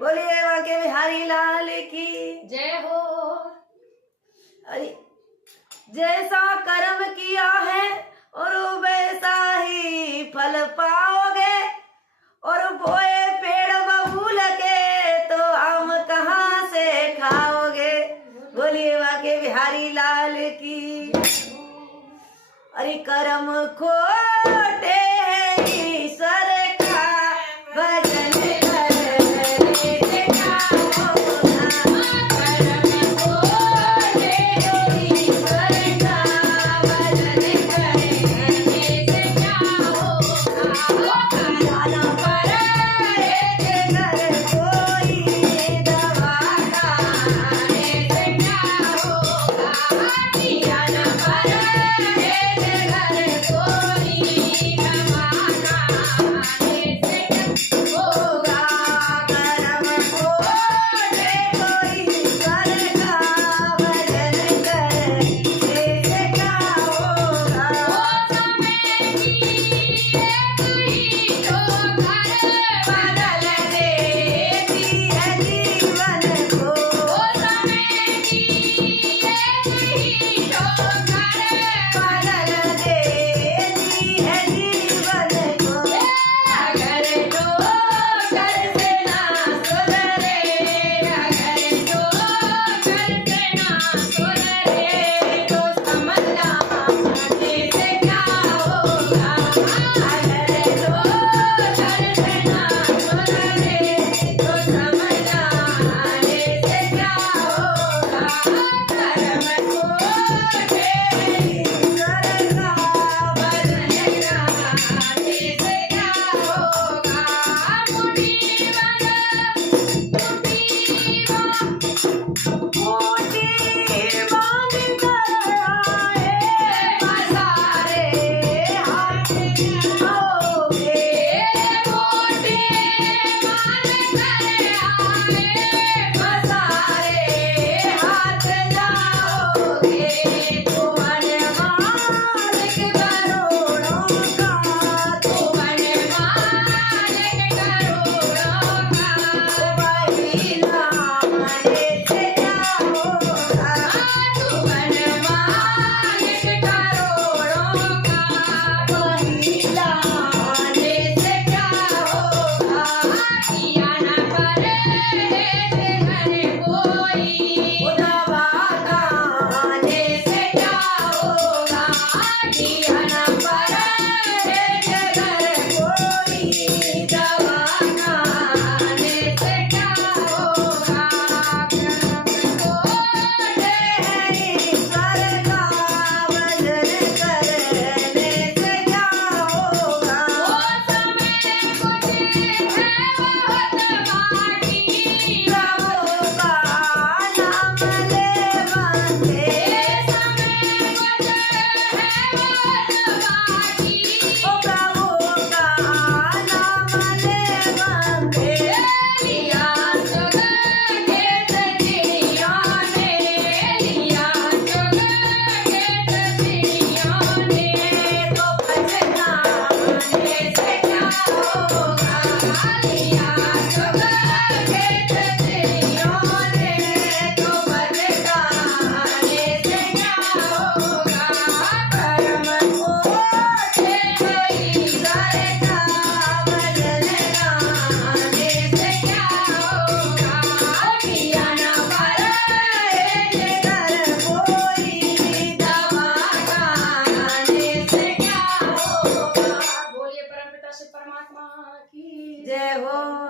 बोलिए बांके बिहारी लाल की जय हो। अरे जैसा कर्म किया है और वैसा ही फल पाओगे, और बोए पेड़ बबूल के तो आम कहाँ से खाओगे। बोलिए बांके बिहारी लाल की। अरे कर्म खोटे हैं ईश्वर का भजन करने का होगा। कर्म खोटे हैं ईश्वर का भजन करने से क्या होगा। जाना पड़े घर कोई दवा खाने से क्या होगा। जाना पड़े जय हो।